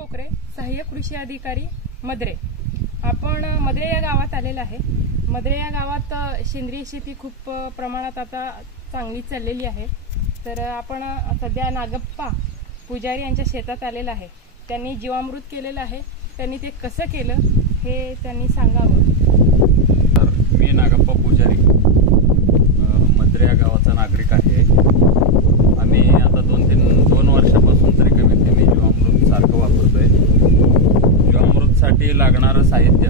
कोकरे, सहाय्यक कृषी अधिकारी मद्रे। आपण मद्रे या गावात आलेला आहे। मद्रे या गावात सेंद्रिय शेती खूप प्रमाणात आता चांगली चाललेली आहे। तर आपण सध्या नागप्पा पुजारी यांच्या शेतात आलेला आहे। त्यांनी जीवामृत केलेलं आहे। त्यांनी ते कसं केलं हे त्यांनी सांगावं। तर मी नागप्पा पुजारी मद्रे या गावाचा नागरिक आहे। आम्ही आता दोन वर्षापासून तरी कमीत कमी जीवामृत सारखं वापरतोय। जीवामृतसाठी लागणारं साहित्य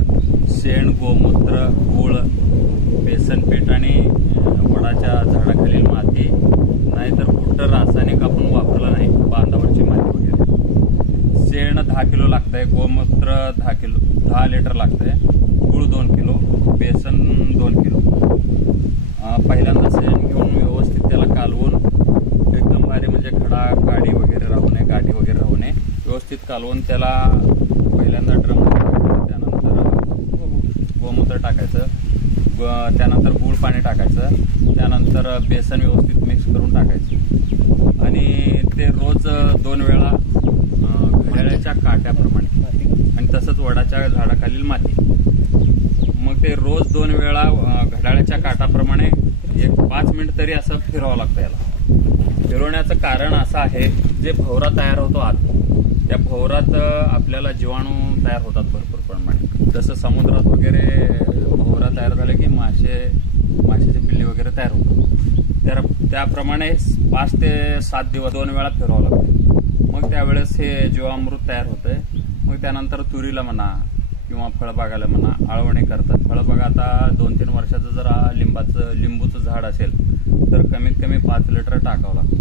शेण, गोमूत्र, गूळ, बेसन पीठ आणि वडाच्या झाडाखालील माती, नाहीतर कुठं रासायनिक आपण वापरलं नाही, बांधावरची माती वगैरे। शेण 10 किलो लागतंय, गोमूत्र 10 लिटर लागतंय, गूळ 2 किलो, बेसन 2 किलो। पहिल्यांदा शेण घेऊन व्यवस्थित त्याला कालवून एकदम भारी म्हणजे खडा गाडी वगैरे राहू नये, गाठी वगैरे राहू नये, व्यवस्थित कालवून त्याला पहिल्यांदा ड्रम, त्यानंतर गोमूत्र टाकायचं, त्यानंतर गूळ पाणी टाकायचं, त्यानंतर बेसन व्यवस्थित मिक्स करून टाकायचं आणि ते रोज 2 वेळा घड्याळ्याच्या काट्याप्रमाणे आणि तसंच वडाच्या झाडाखालील माती, मग ते रोज 2 वेळा घड्याळ्याच्या काटाप्रमाणे 5 मिनिट तरी असं फिरवावं लागतं। याला फिरवण्याचं कारण असं आहे, जे भोवरा तयार होतो आत, त्या भोवरात आपल्याला जीवाणू तयार होतात भरपूर प्रमाणे। जसं समुद्रात वगैरे भोवरा तयार झाले की माशाची पिल्ली वगैरे तयार होतात, तर त्याप्रमाणे 5 ते 7 दिवस 2 वेळा फिरवावं लागतं। मग त्यावेळेस हे जीवामृत तयार होतंय। मग त्यानंतर तुरीला म्हणा किंवा फळबागाला म्हणा आळवणी करतात। फळबागा आता 2-3 वर्षाचं जर लिंबूचं झाड असेल तर कमीत कमी 5 लिटर टाकावं लागतं।